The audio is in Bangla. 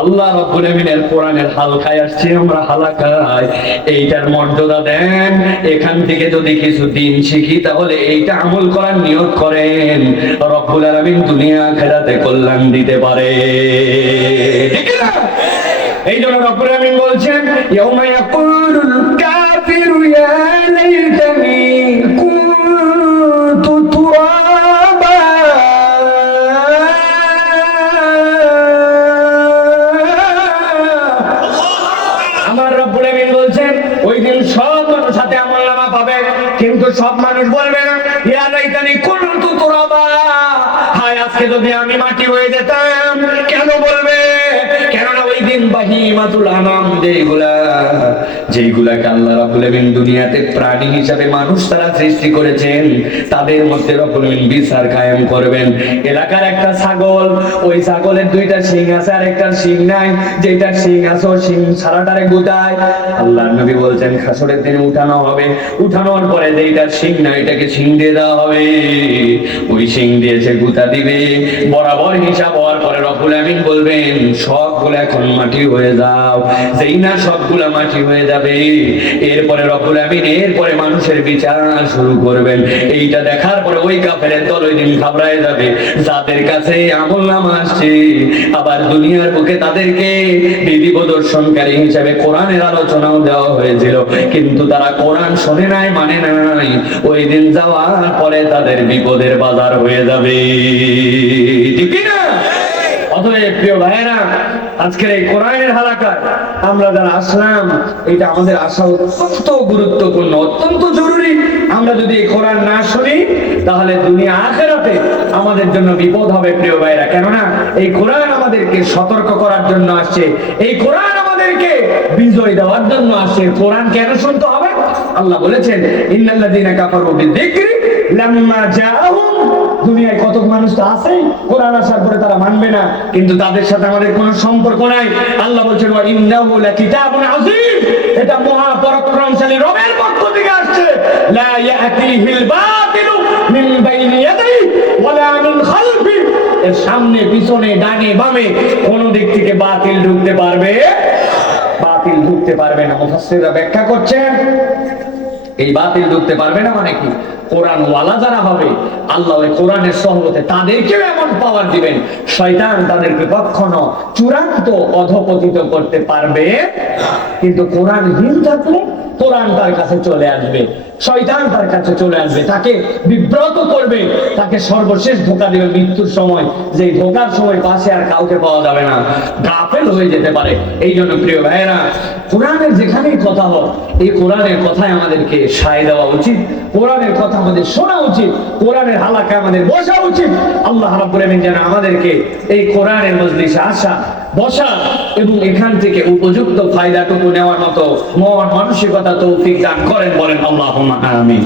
আল্লাহ রবিনের কোরআনের হালকায় আসছে, আমরা হালাকায়। এইটার মর্যাদা দেন। এখান থেকে যদি কিছু দিন শিখি, তাহলে এইটা আমল করার নিয়োগ করেন। রব্বুল আলামিন দুনিয়া খেলাতে কল্যাণ দিতে পারে। এই জন্য রব্বুল আমিন বলছেন সব মানুষ হাতে আমল নামা পাবে, কিন্তু সব মানুষ বলবে না, ইয়া লাইতানি হায়, আজকে যদি আমি মাটি হয়ে যেতাম, কেন বলবে? কেননা ওই দিন বাহিমাতুল আনাম যেগুলা যেগুলাকে আল্লাহ রাব্বুল আমিন দুনিয়াতে প্রাণী হিসাবে মানুষ তারা সৃষ্টি করেছেন, তাদের মধ্যে আমিন বিচার কায়েম করবেন। এলাকার একটা ছাগল, ওই ছাগলের দুইটা শিং আছে আর একটা শিং নাই। যেটা শিং আছে শিং সারাটারে গুতায় আল্লাহ নবী বলছেন, খাসরের দিনে উঠানো হবে। উঠানোর পরে যেটা শিং নাই, এটাকে শিং দিয়ে দেওয়া হবে। ওই শিং দিয়ে সে গুতা দিবে। বরাবর হিসাব হওয়ার পরে রব্বুল আমিন বলবেন, সবগুলো এখন মাটি হয়ে যাও। যেই না সবগুলা মাটি হয়ে যাবে এরপরে রব্বুল আমিন, এরপরে মানুষের বিচার শুরু করবেন। এইটা দেখার পরে ওই কাফেরের দল ওই দিন ঘাবড়ায় যাবে। যাদের কাছে আমল নাম আসছে, আবার দুনিয়ার বুকে তাদেরকে বিধি প্রদর্শনকারী হিসাবে কোরআনের আলোচনাও দেওয়া হয়েছিল। কিন্তু তারা কোরআন শোনে নাই মানে নাই। ওই দিন যাওয়ার পরে তাদের বিপদের বাজার হয়ে যাবে। ঠিক না আমাদের জন্য বিপদ হবে প্রিয় ভাইরা কেননা, এই কোরআন আমাদেরকে সতর্ক করার জন্য আসছে, এই কোরআন আমাদেরকে বিজয় দেওয়ার জন্য আসছে। কোরআন কেন শুনতে হবে? আল্লাহ বলেছেন, ইন্নাল্লাযীনা কাফারু বিযিকরি দুনিয়ায় কত মানুষ তো আছে, কোরআন আসার পরে তারা মানবে না, কিন্তু তাদের সাথে আমাদের কোনো সম্পর্ক নাই। আল্লাহ বলছেন, ওয়া ইন্নাহু লাকিতাবুন আযীম। এটা মহা পরাক্রমশালী রবের পক্ষ থেকে আসছে। লা ইয়াতিহিল বাতিলু মিন বাইনি ইয়াদাইহি ওয়ালা মিন সামনে, পিছনে, ডানে, বামে কোন দিক থেকে বাতিল ঢুকতে পারবে? বাতিল ঢুকতে পারবে না। মুফাসসিররা ব্যাখ্যা করছেন এই বাতিল ঢুকতে পারবে না মানে কি? কোরআন যারা হবে, আল্লাহ ওই কোরআনের সহমতে তাদেরকেও এমন পাওয়ার দিবেন, শয়তান তাদেরকে কখনো চূড়ান্ত অধপতিত করতে পারবে কিন্তু থাকলে কোরআন তার কাছে চলে আসবে, শয়তান তার কাছে চলে আসবে, তাকে বিব্রত করবে, তাকে সর্বশেষ ধোকা দেবে মৃত্যুর সময়। যে ধোকার সময় পাশে আর কাউকে পাওয়া যাবে না, গাফেল হয়ে যেতে পারে। এই জন্য প্রিয় ভাইয়েরা, কোরআনের যেখানেই কথা হোক এই কোরআনের কথায় আমাদেরকে সায় দেওয়া উচিত, কোরআনের কথা আমাদের শোনা উচিত, কোরআনের হালাকে আমাদের বসা উচিত। আল্লাহ রাব্বুল যেন আমাদেরকে এই কোরআনের মজলিসে আসা, বসা এবং এখান থেকে উপযুক্ত ফায়দাটুকু নেওয়ার মতো মন মানসিকতা তৌফিক দান করেন বলেন আল্লাহ আমিন।